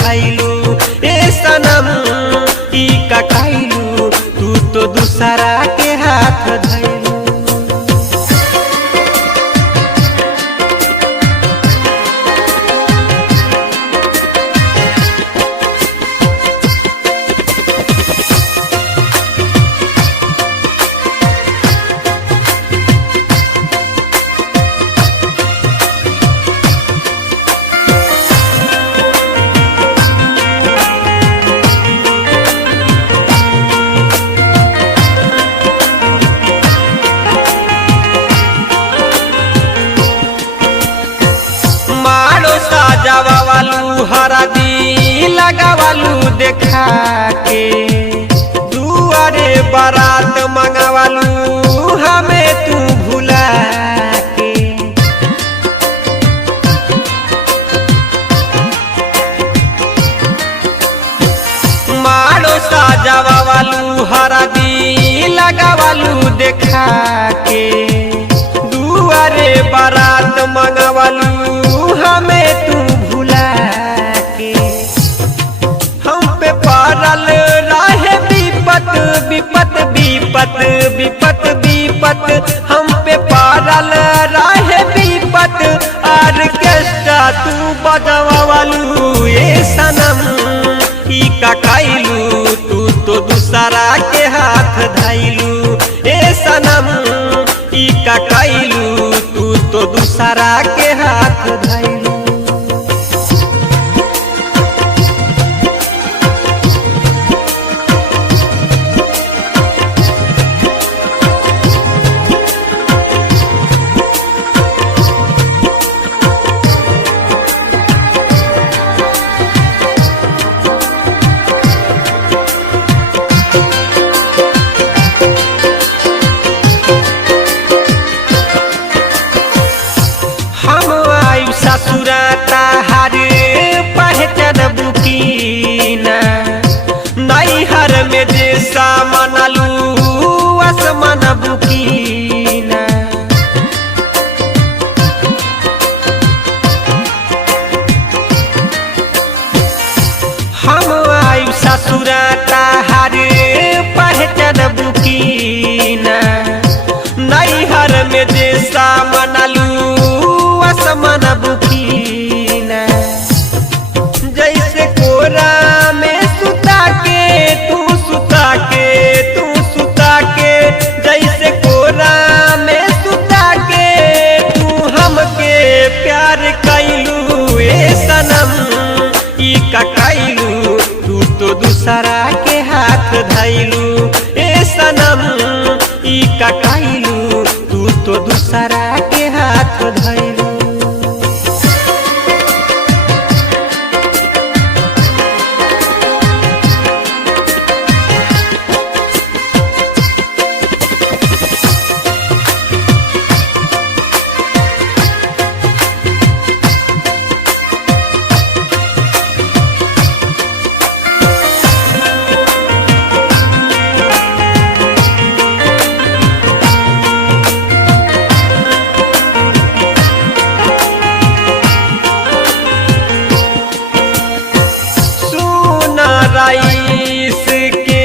धैलू ए सनम ई का कैलू तू तो दूसरा के हाथ धैलू। सजावालू हरदी लगावालू देखा के दुआरे बारात मंगावालू हमें तू भुला के। मारो सजावालू हरदी लगावालू देखा के दुआरे बारात मंगावालू हमें तू भुला के। हम पे पारल रहे विपत विपत विपत विपत विपत हम पे पारल रहे विपत आर्केस्ट्रा तू बजवालू ए सनम ई का कैलू तू तो दूसरा के हाथ धैलू ए सनम ई का कैलू तू तो दूसरा के हाथ धैलू। ससुराता हर पहचान बुकीना नैहर में जैसा मनलू आसमान बुकीना। हम आयु ससुराता हर पहचान बुकीना नैहर में जैसा मनलू आसमान बुकीना। जैसे कोरा में सुता के तू सुता के तू सुता के जैसे कोरा में सुता के तू हमके प्यार कैलू ए सनम ई का कैलू तू तो दूसरा के हाथ धैलू ए सनम ई का कैलू तू तो दूसरा के हाथ धैलू। रईस के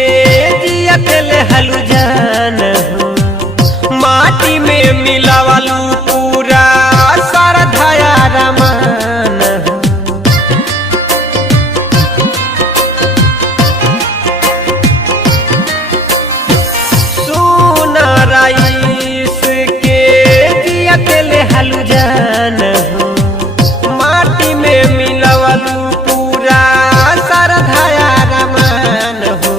जियत लेहलू जान हो माटी में मिलावलू पूरा सरधाया रमान हो। सोना रईस के जियत लेहलू जान हो माटी में मिलावलू पूरा सरधाया रमान हो।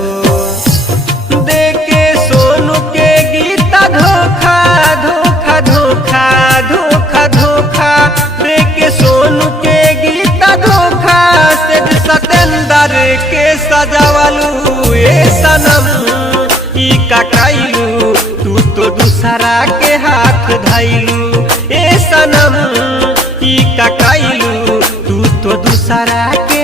देके सोनू के गीता धोखा धोखा धोखा धोखा धोखा देके सोनू के गीता धोखा से सतेंद्र के सजावालू ए सनम ई का कैलू तू तो दूसरा के हाथ धैलू ए सनम ई का कैलू तू तो दूसरा के